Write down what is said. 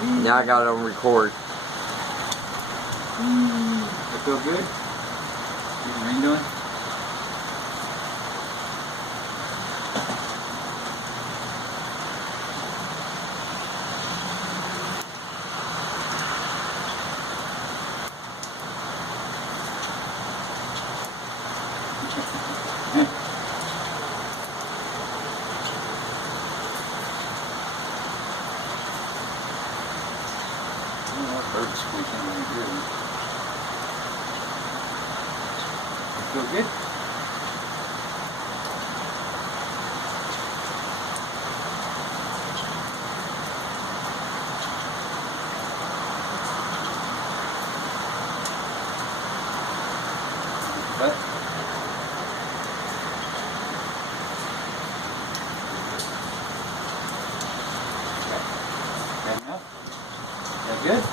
Now I got it on record. That feel good? Get the rain doing? Birds squeaking right here. Feel good? What? Bad enough? That good?